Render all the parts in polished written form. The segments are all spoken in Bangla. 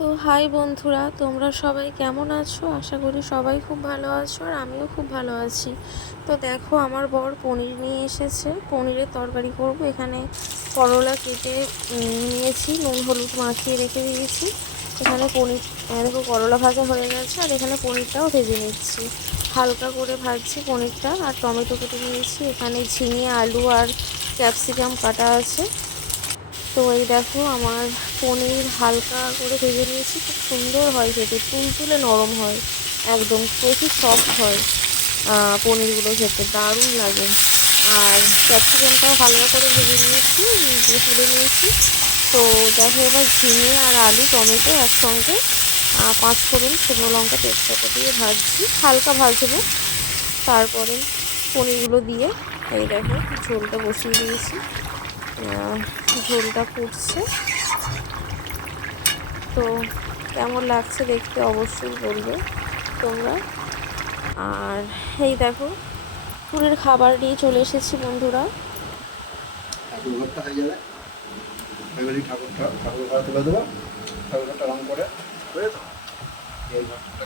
তো হাই বন্ধুরা, তোমরা সবাই কেমন আছো? আশা করি সবাই খুব ভালো আছো, আর আমিও খুব ভালো আছি। তো দেখো, আমার বর পনির নিয়ে এসেছে, পনিরের তরকারি করব। এখানে করলা কেটে নিয়েছি, নুন হলুদ মাখিয়ে রেখে দিয়েছি। এখানে পনির দেখো, করলা ভাজা হয়ে গেছে, আর এখানে পনিরটাও ভেজে নিচ্ছি। হালকা করে ভাজছি পনিরটা, আর টমেটো কেটে নিয়েছি। এখানে ঝিঙে, আলু আর ক্যাপসিকাম কাটা আছে। তো এই দেখো, আমার পনির হালকা করে ভেজে নিয়েছি। খুব সুন্দর হয় খেতে, তুলতুলে নরম হয়, একদম প্রচুর সফট হয়। পনিরগুলো খেতে দারুণ লাগে। আর ক্যাপসিকামটাও হালকা করে ভেজে নিয়েছি, দিয়ে তুলে নিয়েছি। তো দেখো, এবার ঝিঙে আর আলু টমেটো একসঙ্গে পাঁচফোড়ন, শুকনো লঙ্কা, তেজপাতা দিয়ে ভাজছি, হালকা ভাজবো। তারপরে পনিরগুলো দিয়ে এই দেখো, ঝোলটা বসিয়ে দিয়েছি। ঝোলটা ফুটছে। তো কেমন লাগছে দেখতে অবশ্যই বলবে তোমরা। আর এই দেখো, দুপুরের খাবার নিয়ে চলে এসেছি বন্ধুরা। ঠাকুর ঘর তুলে দেবো, ঠাকুর ঘরটা রং করে বুঝেছো, এই ঘরটা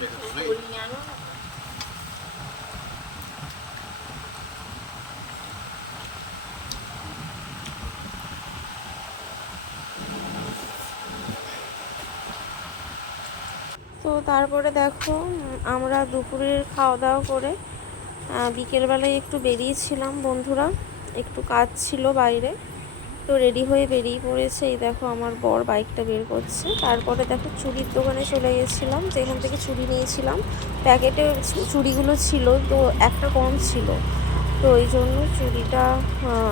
রেখে দেবো নাকি? তো তারপরে দেখো, আমরা দুপুরের খাওয়া দাওয়া করে বিকেলবেলায় একটু বেরিয়েছিলাম বন্ধুরা, একটু কাজ ছিল বাইরে। তো রেডি হয়ে বেরিয়ে পড়েছে। এই দেখো, আমার বর বাইকটা বের করছে। তারপরে দেখো, চুড়ির দোকানে চলে গেছিলাম, যেখান থেকে চুড়ি নিয়েছিলাম। প্যাকেটে চুড়িগুলো ছিল, তো একটা কম ছিল। তো ওই জন্য চুড়িটা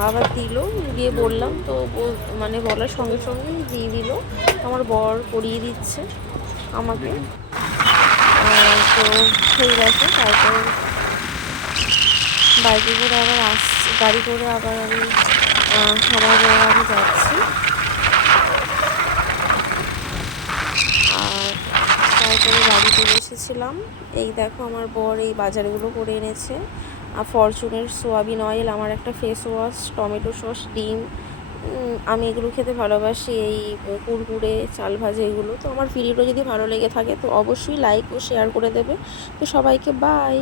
আবার দিল, দিয়ে বললাম, তো মানে বলার সঙ্গে সঙ্গেই দিয়ে দিল। আমার বর পরিয়ে দিচ্ছে আমাকে। তো সেই দেখো, তারপর বাইকে করে আবার আসছি, গাড়ি করে আবার আমি আমার বর আমি যাচ্ছি। আর তারপরে বাড়িতে বসেছিলাম। এই দেখো, আমার বর এই বাজারগুলো করে এনেছে। আর ফরচুনের সোয়াবিন অয়েল, আমার একটা ফেস ওয়াশ, টমেটো সস, ডিম। আমি এগুলো খেতে ভালোবাসি, এই কুরকুরে, চাল ভাজা, এগুলো। তো আমার ভিডিওটা যদি ভালো লেগে থাকে তো অবশ্যই লাইক ও শেয়ার করে দেবে। তো সবাইকে বাই।